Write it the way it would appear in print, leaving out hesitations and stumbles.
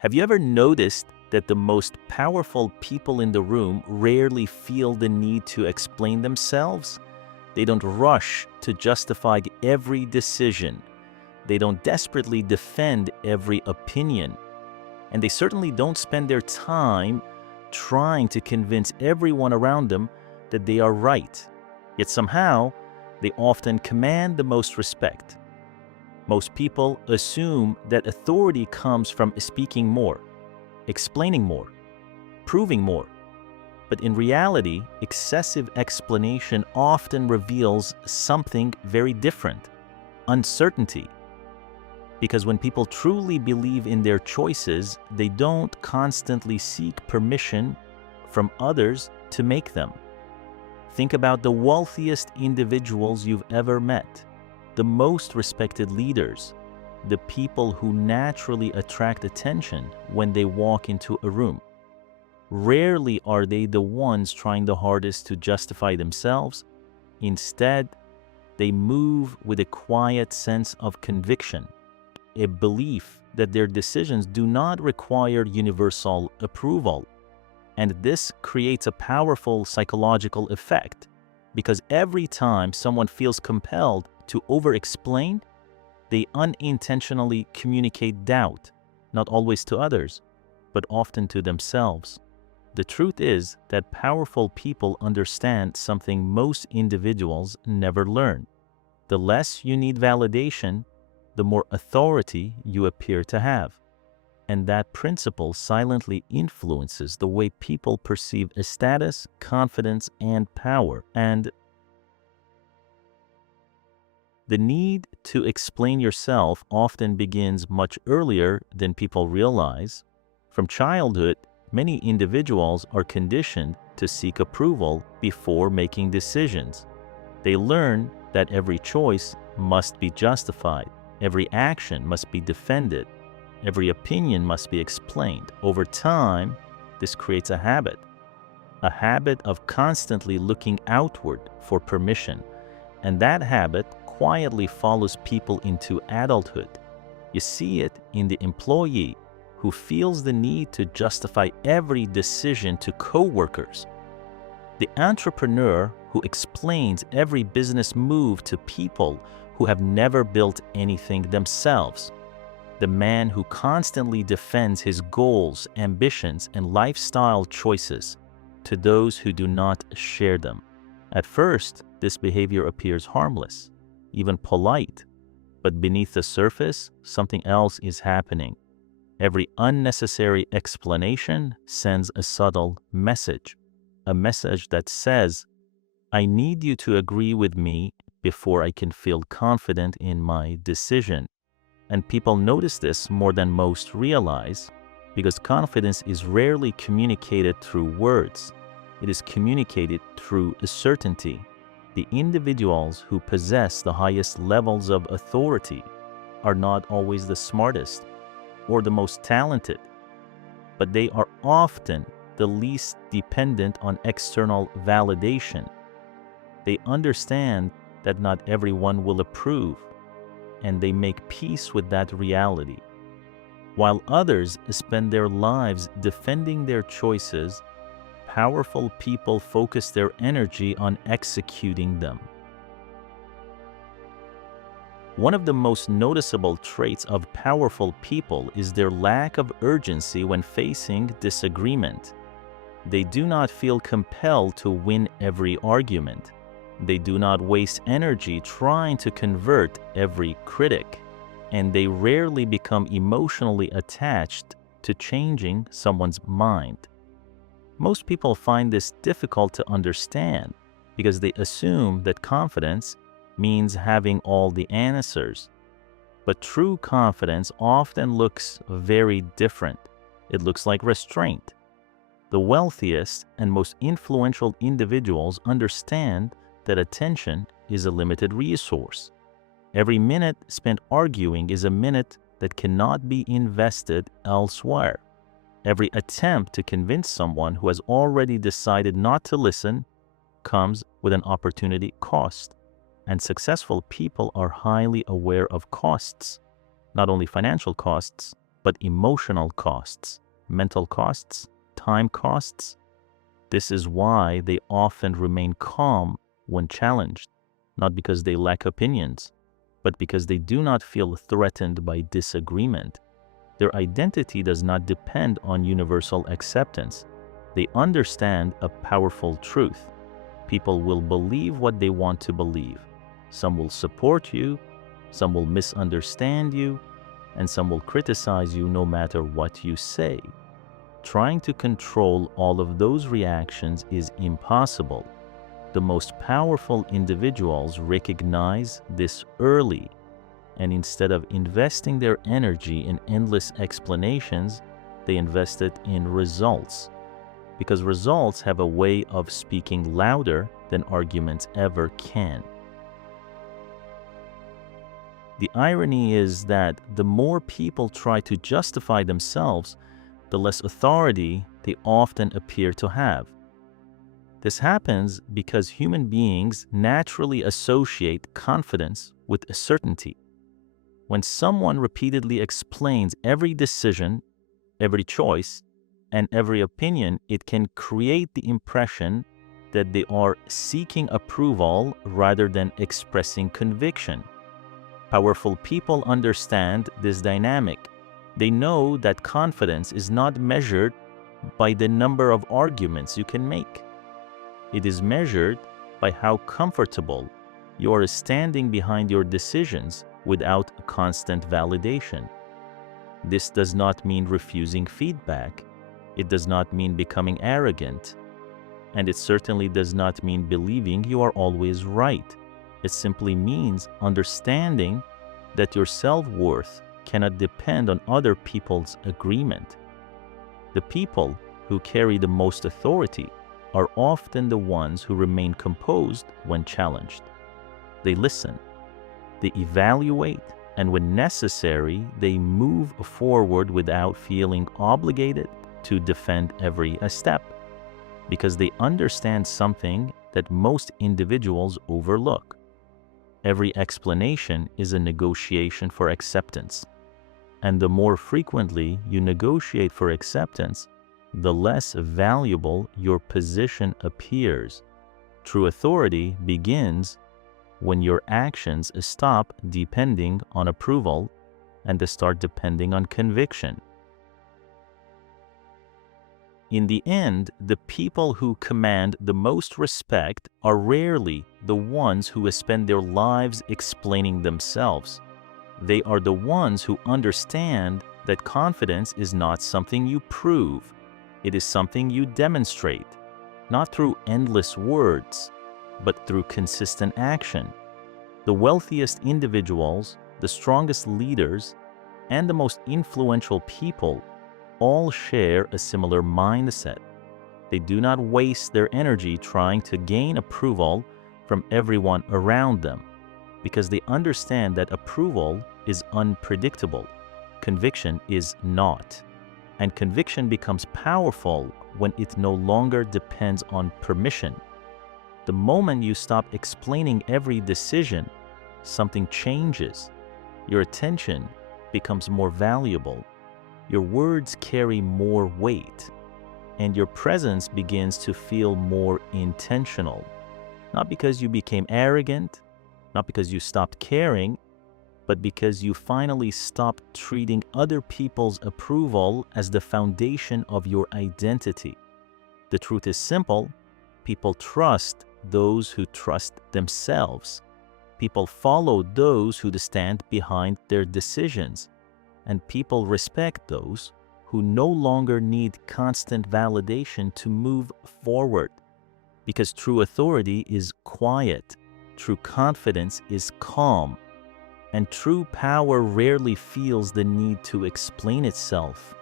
Have you ever noticed that the most powerful people in the room rarely feel the need to explain themselves? They don't rush to justify every decision. They don't desperately defend every opinion. And they certainly don't spend their time trying to convince everyone around them that they are right. Yet somehow, they often command the most respect. Most people assume that authority comes from speaking more, explaining more, proving more. But in reality, excessive explanation often reveals something very different: uncertainty. Because when people truly believe in their choices, they don't constantly seek permission from others to make them. Think about the wealthiest individuals you've ever met, the most respected leaders, the people who naturally attract attention when they walk into a room. Rarely are they the ones trying the hardest to justify themselves. Instead, they move with a quiet sense of conviction, a belief that their decisions do not require universal approval. And this creates a powerful psychological effect, because every time someone feels compelled to over-explain, they unintentionally communicate doubt, not always to others, but often to themselves. The truth is that powerful people understand something most individuals never learn. The less you need validation, the more authority you appear to have. And that principle silently influences the way people perceive a status, confidence, and power. And the need to explain yourself often begins much earlier than people realize. From childhood, many individuals are conditioned to seek approval before making decisions. They learn that every choice must be justified, every action must be defended, every opinion must be explained. Over time, this creates a habit of constantly looking outward for permission, and that habit quietly follows people into adulthood. You see it in the employee who feels the need to justify every decision to coworkers, the entrepreneur who explains every business move to people who have never built anything themselves, the man who constantly defends his goals, ambitions, and lifestyle choices to those who do not share them. At first, this behavior appears harmless, even polite, but beneath the surface, something else is happening. Every unnecessary explanation sends a subtle message, a message that says, "I need you to agree with me before I can feel confident in my decision." And people notice this more than most realize, because confidence is rarely communicated through words. It is communicated through certainty. The individuals who possess the highest levels of authority are not always the smartest or the most talented, but they are often the least dependent on external validation. They understand that not everyone will approve, and they make peace with that reality. While others spend their lives defending their choices, powerful people focus their energy on executing them. One of the most noticeable traits of powerful people is their lack of urgency when facing disagreement. They do not feel compelled to win every argument. They do not waste energy trying to convert every critic, and they rarely become emotionally attached to changing someone's mind. Most people find this difficult to understand because they assume that confidence means having all the answers. But true confidence often looks very different. It looks like restraint. The wealthiest and most influential individuals understand that attention is a limited resource. Every minute spent arguing is a minute that cannot be invested elsewhere. Every attempt to convince someone who has already decided not to listen comes with an opportunity cost. And successful people are highly aware of costs, not only financial costs, but emotional costs, mental costs, time costs. This is why they often remain calm when challenged, not because they lack opinions, but because they do not feel threatened by disagreement. Their identity does not depend on universal acceptance. They understand a powerful truth. People will believe what they want to believe. Some will support you, some will misunderstand you, and some will criticize you no matter what you say. Trying to control all of those reactions is impossible. The most powerful individuals recognize this early, and instead of investing their energy in endless explanations, they invest it in results. Because results have a way of speaking louder than arguments ever can. The irony is that the more people try to justify themselves, the less authority they often appear to have. This happens because human beings naturally associate confidence with certainty. When someone repeatedly explains every decision, every choice, and every opinion, it can create the impression that they are seeking approval rather than expressing conviction. Powerful people understand this dynamic. They know that confidence is not measured by the number of arguments you can make. It is measured by how comfortable you are standing behind your decisions without constant validation. This does not mean refusing feedback. It does not mean becoming arrogant. And it certainly does not mean believing you are always right. It simply means understanding that your self-worth cannot depend on other people's agreement. The people who carry the most authority are often the ones who remain composed when challenged. They listen, they evaluate, and when necessary, they move forward without feeling obligated to defend every step, because they understand something that most individuals overlook. Every explanation is a negotiation for acceptance. And the more frequently you negotiate for acceptance, the less valuable your position appears. True authority begins when your actions stop depending on approval and start depending on conviction. In the end, the people who command the most respect are rarely the ones who spend their lives explaining themselves. They are the ones who understand that confidence is not something you prove. It is something you demonstrate, not through endless words, but through consistent action. The wealthiest individuals, the strongest leaders, and the most influential people all share a similar mindset. They do not waste their energy trying to gain approval from everyone around them, because they understand that approval is unpredictable. Conviction is not. And conviction becomes powerful when it no longer depends on permission. The moment you stop explaining every decision, something changes. Your attention becomes more valuable. Your words carry more weight, and your presence begins to feel more intentional. Not because you became arrogant, not because you stopped caring, but because you finally stopped treating other people's approval as the foundation of your identity. The truth is simple. People trust those who trust themselves. People follow those who stand behind their decisions. And people respect those who no longer need constant validation to move forward. Because true authority is quiet, true confidence is calm, and true power rarely feels the need to explain itself.